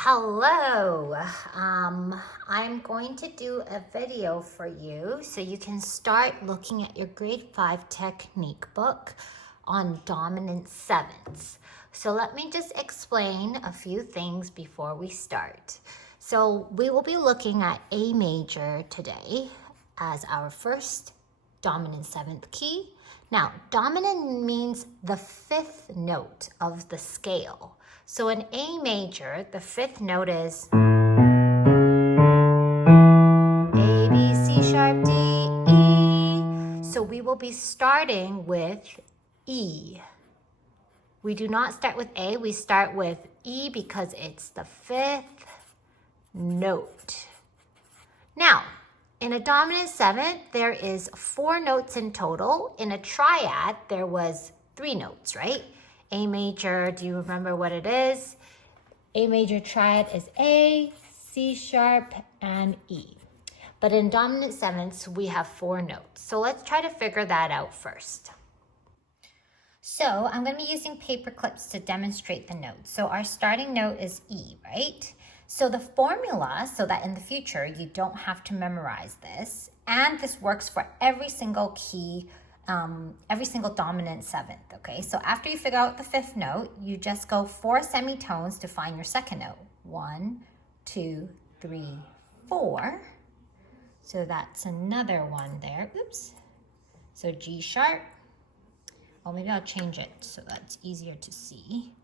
Hello, I'm going to do a video for you so you can start looking at your grade 5 technique book on dominant sevenths. So let me just explain a few things before we start. So we will be looking at A major today as our first dominant seventh key. Now, dominant means the fifth note of the scale. So in A major, the fifth note is A, B, C sharp, D, E. So we will be starting with E. We do not start with A, we start with E because it's the fifth note. Now, in a dominant seventh, there is 4 notes in total. In a triad, there was 3 notes, right? A major, do you remember what it is? A major triad is A, C sharp, and E. But in dominant sevenths, we have 4 notes. So let's try to figure that out first. So I'm going to be using paper clips to demonstrate the notes. So our starting note is E, right? So the formula, so that in the future you don't have to memorize this, and this works for every single key, every single dominant seventh, okay? So after you figure out the fifth note, you just go 4 semitones to find your second note. 1, 2, 3, 4. So that's another one there. Oops. So G sharp. Well, maybe I'll change it so that's easier to see.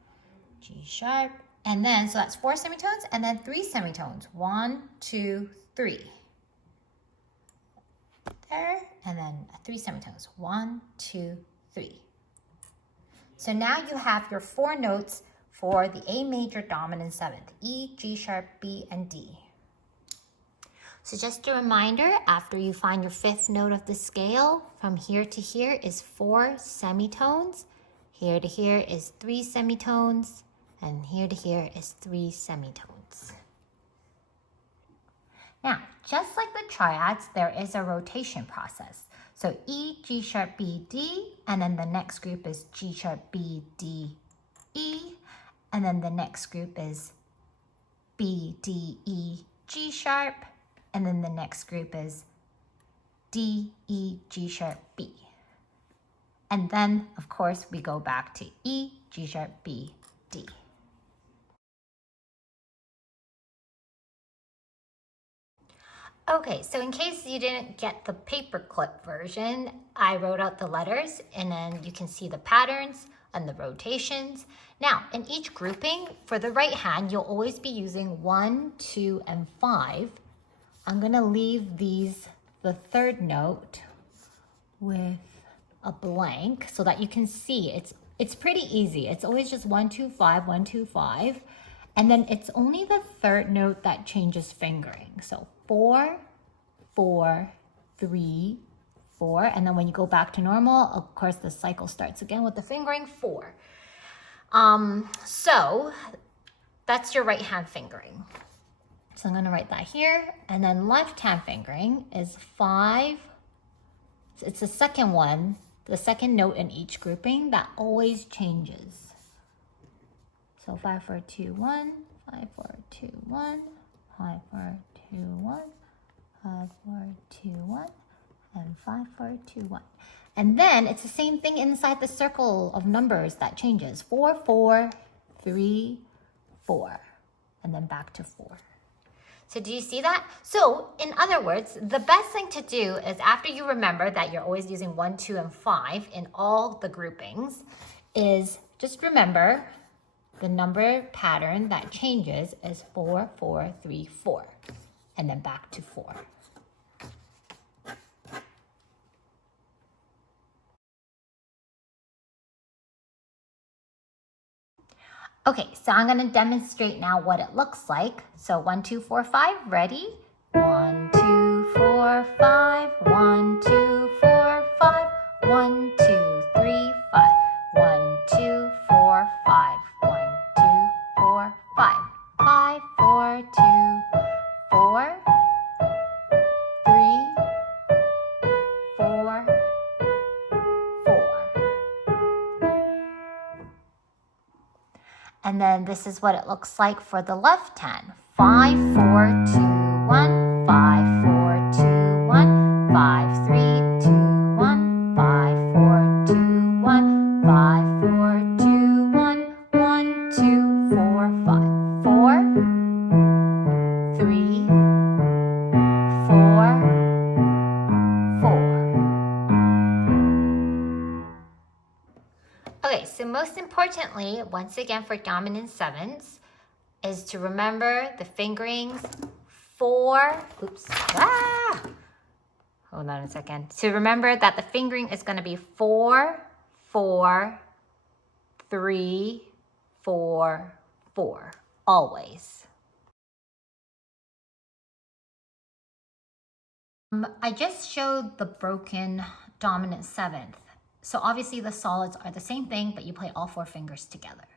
G sharp. And then, so that's 4 semitones and then 3 semitones. 1, 2, 3. There, and then 3 semitones. 1, 2, 3. So now you have your 4 notes for the A major dominant seventh. E, G sharp, B, and D. So just a reminder, after you find your fifth note of the scale, from here to here is 4 semitones. Here to here is 3 semitones. And here to here is 3 semitones. Now, just like the triads, there is a rotation process. So E, G sharp, B, D, and then the next group is G sharp, B, D, E, and then the next group is B, D, E, G sharp, and then the next group is D, E, G sharp, B. And then, of course, we go back to E, G sharp, B, D. Okay, so in case you didn't get the paperclip version, I wrote out the letters and then you can see the patterns and the rotations. Now, in each grouping, for the right hand, you'll always be using 1, 2, and 5. I'm gonna leave the third note with a blank so that you can see it's pretty easy. It's always just 1, 2, 5, 1, 2, 5. And then it's only the third note that changes fingering. So 4, 4, 3, 4. And then when you go back to normal, of course, the cycle starts again with the fingering 4. So that's your right hand fingering. So I'm going to write that here. And then left hand fingering is 5. It's the second one, the second note in each grouping that always changes. So 5, 4, 2, 1, 5, 4, 2, 1, 5, 4, 2, 1, 5, 4, 2, 1, and 5, 4, 2, 1. And then it's the same thing inside the circle of numbers that changes. 4, 4, 3, 4, and then back to 4. So do you see that? So in other words, the best thing to do is after you remember that you're always using 1, 2, and 5 in all the groupings, is just remember the number pattern that changes is 4, 4, 3, 4, and then back to 4. Okay, so I'm going to demonstrate now what it looks like. So 1, 2, 4, 5, ready? 1, 2, 4, 5, 1, 2, 4, 5, 1, 2, 3, 5, 1, 2, 4, 5, 1, 2, 4, 5, 5, 4, 2, 4, 3, 4, 4. And then this is what it looks like for the left hand. 5, 4, 2, 1, 5, 4, 2, 1, 5, 3, 2, 1, 5, 4, 2, 1, 5, 4, 2, 1, 1, 2, 4, 5. 4, 3, 4, 4. Okay, so most importantly, once again for dominant sevenths, is to remember the fingerings. 4, oops, hold on a second. So remember that the fingering is going to be 4, 4, 3, 4, 4, always. I just showed the broken dominant seventh. So obviously the solids are the same thing, but you play all 4 fingers together.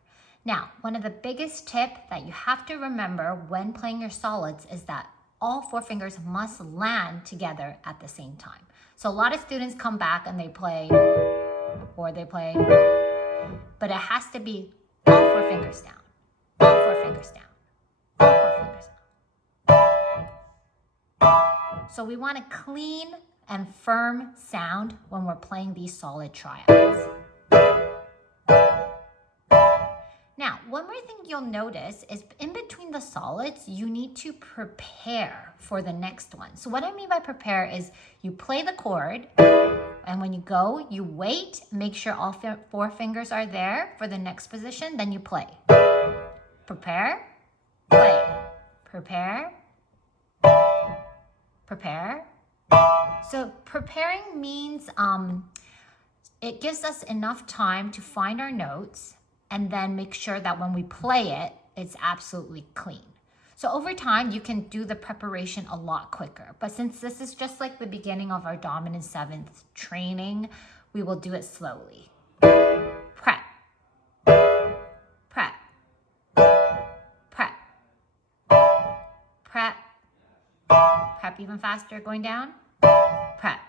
Now, one of the biggest tips that you have to remember when playing your solids is that all 4 fingers must land together at the same time. So a lot of students come back and they play, or they play, but it has to be all 4 fingers down, all 4 fingers down, all 4 fingers down. So we want a clean and firm sound when we're playing these solid triads. Now, one more thing you'll notice is in between the solids, you need to prepare for the next one. So what I mean by prepare is you play the chord, and when you go, you wait, make sure all 4 fingers are there for the next position, then you play. Prepare, play, prepare, prepare. So preparing means it gives us enough time to find our notes and then make sure that when we play it, it's absolutely clean. So over time, you can do the preparation a lot quicker. But since this is just like the beginning of our dominant seventh training, we will do it slowly. Prep, prep, prep, prep, prep even faster, going down, prep,